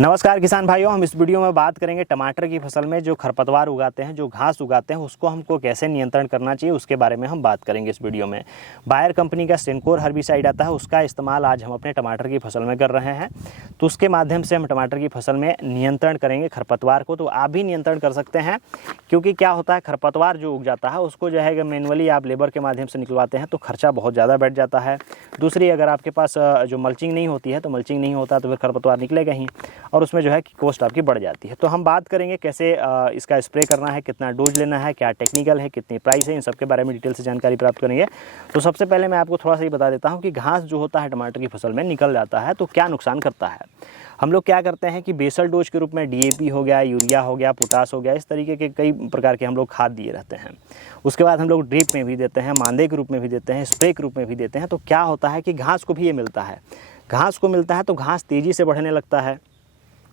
नमस्कार किसान भाइयों, हम इस वीडियो में बात करेंगे टमाटर की फसल में जो खरपतवार उगाते हैं, जो घास उगाते हैं, उसको हमको कैसे नियंत्रण करना चाहिए उसके बारे में हम बात करेंगे इस वीडियो में। बायर कंपनी का सेंकोर हर्बिसाइड आता है, उसका इस्तेमाल आज हम अपने टमाटर की फसल में कर रहे हैं। तो उसके माध्यम से हम टमाटर की फसल में नियंत्रण करेंगे खरपतवार को। तो आप भी नियंत्रण कर सकते हैं, क्योंकि क्या होता है, खरपतवार जो उग जाता है उसको जो है मैनुअली आप लेबर के माध्यम से निकलवाते हैं तो खर्चा बहुत ज़्यादा बैठ जाता है। दूसरी, अगर आपके पास जो मल्चिंग नहीं होती है तो मल्चिंग नहीं होता तो फिर खरपतवार निकलेगा ही, और उसमें जो है कि कॉस्ट आपकी बढ़ जाती है। तो हम बात करेंगे कैसे इसका स्प्रे करना है, कितना डोज लेना है, क्या टेक्निकल है, कितनी प्राइस है, इन सब के बारे में डिटेल से जानकारी प्राप्त करेंगे। तो सबसे पहले मैं आपको थोड़ा सा ही बता देता हूँ कि घास जो होता है टमाटर की फसल में निकल जाता है तो क्या नुकसान करता है। हम लोग क्या करते हैं कि बेसल डोज के रूप में डीएपी हो गया, यूरिया हो गया, पोटास हो गया, इस तरीके के कई प्रकार के हम लोग खाद दिए रहते हैं। उसके बाद हम लोग ड्रिप में भी देते हैं, मांदे के रूप में भी देते हैं, स्प्रे के रूप में भी देते हैं। तो क्या होता है कि घास को भी ये मिलता है, घास को मिलता है तो घास तेज़ी से बढ़ने लगता है।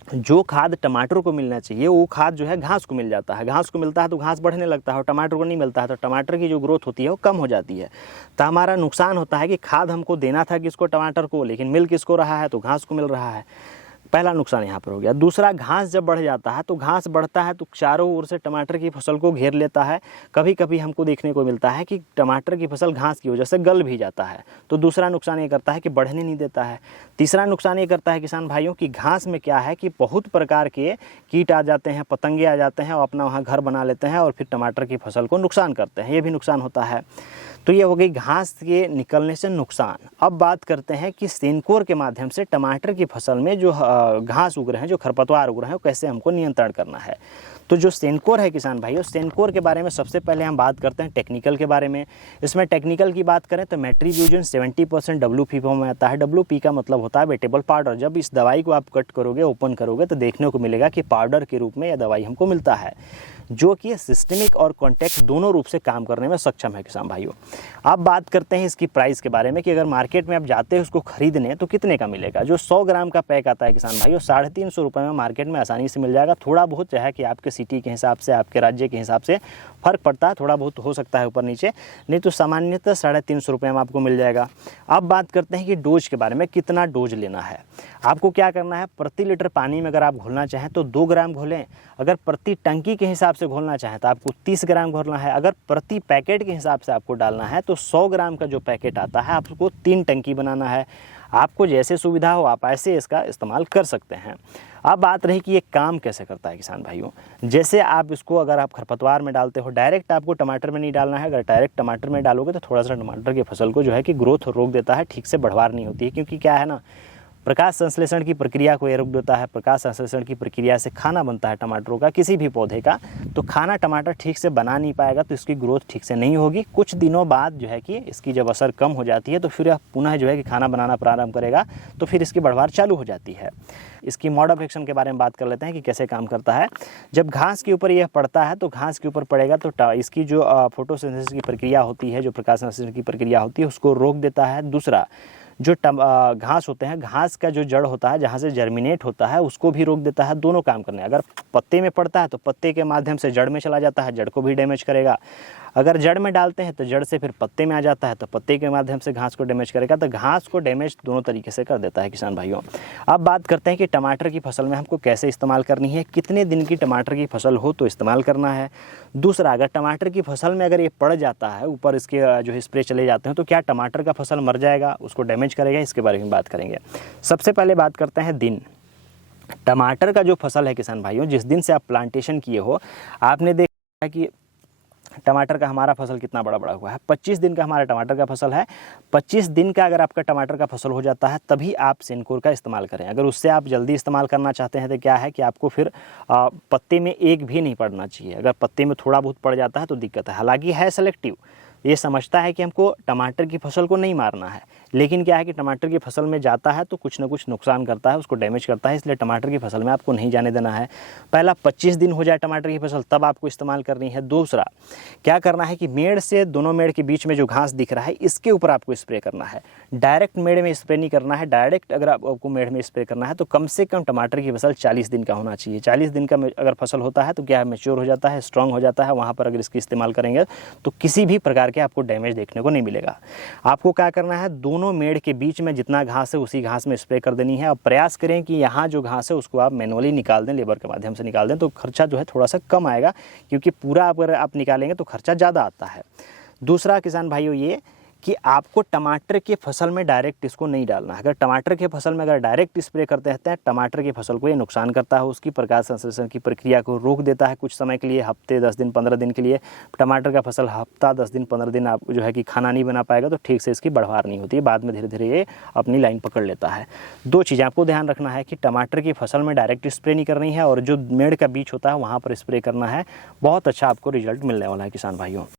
जो खाद टमाटर को मिलना चाहिए वो खाद जो है घास को मिल जाता है, घास को मिलता है तो घास बढ़ने लगता है, और टमाटर को नहीं मिलता है तो टमाटर की जो ग्रोथ होती है वो कम हो जाती है। तो हमारा नुकसान होता है कि खाद हमको देना था किसको, टमाटर को, लेकिन मिल किसको रहा है, तो घास को मिल रहा है। पहला नुकसान यहाँ पर हो गया। दूसरा, घास जब बढ़ जाता है तो घास बढ़ता है तो चारों ओर से टमाटर की फसल को घेर लेता है। कभी कभी हमको देखने को मिलता है कि टमाटर की फसल घास की वजह से गल भी जाता है। तो दूसरा नुकसान ये करता है कि बढ़ने नहीं देता है। तीसरा नुकसान ये करता है किसान भाइयों कि घास में क्या है कि बहुत प्रकार के कीट आ जाते हैं, पतंगे आ जाते हैं और अपना वहाँ घर बना लेते हैं और फिर टमाटर की फसल को नुकसान करते हैं। ये भी नुकसान होता है। तो ये हो गई घास के निकलने से नुकसान। अब बात करते हैं कि सेंकोर के माध्यम से टमाटर की फसल में जो घास उग रहे हैं, जो खरपतवार उग रहे हैं, कैसे हमको नियंत्रण करना है। तो जो सेंकोर है किसान भाइयों, सेंकोर के बारे में सबसे पहले हम बात करते हैं टेक्निकल के बारे में। इसमें टेक्निकल की बात करें तो मेट्रीब्यूजन 70% WP फॉर्म में आता है। WP का मतलब होता है वेटेबल पाउडर। जब इस दवाई को आप कट करोगे, ओपन करोगे तो देखने को मिलेगा कि पाउडर के रूप में यह दवाई हमको मिलता है, जो कि सिस्टमिक और कॉन्टैक्ट दोनों रूप से काम करने में सक्षम है किसान भाइयों। अब बात करते हैं इसकी प्राइस के बारे में कि अगर मार्केट में आप जाते हैं उसको खरीदने तो कितने का मिलेगा। जो 100 ग्राम का पैक आता है किसान भाइयों, 350 रुपये में मार्केट में आसानी से मिल जाएगा। थोड़ा बहुत जो है कि आपके सिटी के हिसाब से, आपके राज्य के हिसाब से फ़र्क पड़ता है, थोड़ा बहुत हो सकता है ऊपर नीचे, नहीं तो सामान्यतः 350 रुपये में आपको मिल जाएगा। अब बात करते हैं कि डोज के बारे में, कितना डोज लेना है। आपको क्या करना है, प्रति लीटर पानी में अगर आप घोलना चाहें तो 2 ग्राम घोलें। अगर प्रति टंकी के हिसाब से घोलना चाहें तो आपको 30 ग्राम घोलना है। अगर प्रति पैकेट के हिसाब से आपको डालना है तो 100 ग्राम का जो पैकेट आता है आपको 3 टंकी बनाना है। आपको जैसे सुविधा हो आप ऐसे इसका इस्तेमाल कर सकते हैं। अब बात रही कि ये काम कैसे करता है किसान भाइयों। जैसे आप इसको अगर आप खरपतवार में डालते हो, डायरेक्ट आपको टमाटर में नहीं डालना है। अगर डायरेक्ट टमाटर में डालोगे तो थोड़ा सा टमाटर की फसल को जो है कि ग्रोथ रोक देता है, ठीक से बढ़वार नहीं होती है। क्योंकि क्या है ना, प्रकाश संश्लेषण की प्रक्रिया को ये रोक देता है। प्रकाश संश्लेषण की प्रक्रिया से खाना बनता है टमाटरों का, किसी भी पौधे का। तो खाना टमाटर ठीक से बना नहीं पाएगा तो इसकी ग्रोथ ठीक से नहीं होगी। कुछ दिनों बाद जो है कि इसकी जब असर कम हो जाती है तो फिर पुनः जो है कि खाना बनाना प्रारंभ करेगा, तो फिर इसकी बढ़वार चालू हो जाती है। इसकी मोड ऑफ एक्शन के बारे में बात कर लेते हैं कि कैसे काम करता है। जब घास के ऊपर यह पड़ता है तो घास के ऊपर पड़ेगा तो इसकी जो फोटोसिंथेसिस की प्रक्रिया होती है, जो प्रकाश संश्लेषण की प्रक्रिया होती है, उसको रोक देता है। दूसरा, जो घास होते हैं, घास का जो जड़ होता है जहाँ से जर्मिनेट होता है, उसको भी रोक देता है। दोनों काम करने, अगर पत्ते में पड़ता है तो पत्ते के माध्यम से जड़ में चला जाता है, जड़ को भी डैमेज करेगा। अगर जड़ में डालते हैं तो जड़ से फिर पत्ते में आ जाता है तो पत्ते के माध्यम से घास को डैमेज करेगा। तो घास को डैमेज दोनों तरीके से कर देता है किसान भाइयों। अब बात करते हैं कि टमाटर की फसल में हमको कैसे इस्तेमाल करनी है, कितने दिन की टमाटर की फसल हो तो इस्तेमाल करना है। दूसरा, अगर टमाटर की फसल में अगर ये पड़ जाता है, ऊपर इसके जो स्प्रे चले जाते हैं, तो क्या टमाटर का फसल मर जाएगा, उसको डैमेज करेगा, इसके बारे में बात करेंगे। सबसे पहले बात करते हैं दिन। टमाटर का जो फसल है किसान भाइयों, जिस दिन से आप प्लांटेशन किए हो, आपने देखा है कि टमाटर का हमारा फसल कितना बड़ा बड़ा हुआ है। 25 दिन का हमारा टमाटर का फसल है। 25 दिन का अगर आपका टमाटर का फसल हो जाता है तभी आप सेंकोर का इस्तेमाल करें। अगर उससे आप जल्दी इस्तेमाल करना चाहते हैं तो क्या है कि आपको फिर पत्ते में एक भी नहीं पड़ना चाहिए। अगर पत्ते में थोड़ा बहुत पड़ जाता है तो दिक्कत है। हालांकि है सेलेक्टिव, ये समझता है कि हमको टमाटर की फसल को नहीं मारना है, लेकिन क्या है कि टमाटर की फसल में जाता है तो कुछ ना कुछ नुकसान करता है, उसको डैमेज करता है। इसलिए टमाटर की फसल में आपको नहीं जाने देना है। पहला 25 दिन हो जाए टमाटर की फसल तब आपको इस्तेमाल करनी है। दूसरा, क्या करना है कि मेड़ से दोनों मेड़ के बीच में जो घास दिख रहा है इसके ऊपर आपको स्प्रे करना है। डायरेक्ट मेड़ में स्प्रे नहीं करना है। डायरेक्ट अगर आपको मेड़ में स्प्रे करना है तो कम से कम टमाटर की फसल 40 दिन का होना चाहिए। 40 दिन का अगर फसल होता है तो क्या है, मैच्योर हो जाता है, स्ट्रांग हो जाता है। वहाँ पर अगर इसकी इस्तेमाल करेंगे तो किसी भी प्रकार के आपको डैमेज देखने को नहीं मिलेगा। आपको क्या करना है, दोनों दोनों मेड़ के बीच में जितना घास है उसी घास में स्प्रे कर देनी है। और प्रयास करें कि यहाँ जो घास है उसको आप मैनुअली निकाल दें, लेबर के माध्यम से निकाल दें, तो खर्चा जो है थोड़ा सा कम आएगा, क्योंकि पूरा अगर आप निकालेंगे तो खर्चा ज़्यादा आता है। दूसरा किसान भाइयों ये कि आपको टमाटर की फसल में डायरेक्ट इसको नहीं डालना है। अगर टमाटर की फसल में अगर डायरेक्ट स्प्रे करते रहते हैं, टमाटर की फसल को ये नुकसान करता है, उसकी प्रकाश संश्लेषण की प्रक्रिया को रोक देता है कुछ समय के लिए, हफ्ते 10 दिन 15 दिन के लिए। टमाटर का फसल हफ्ता 10 दिन 15 दिन आप जो है कि खाना नहीं बना पाएगा, तो ठीक से इसकी बढ़वार नहीं होती है, बाद में धीरे धीरे ये अपनी लाइन पकड़ लेता है। 2 चीज़ें आपको ध्यान रखना है कि टमाटर की फसल में डायरेक्ट स्प्रे नहीं करनी है, और जो मेड़ का बीच होता है वहाँ पर स्प्रे करना है। बहुत अच्छा आपको रिजल्ट मिलने वाला है किसान भाइयों।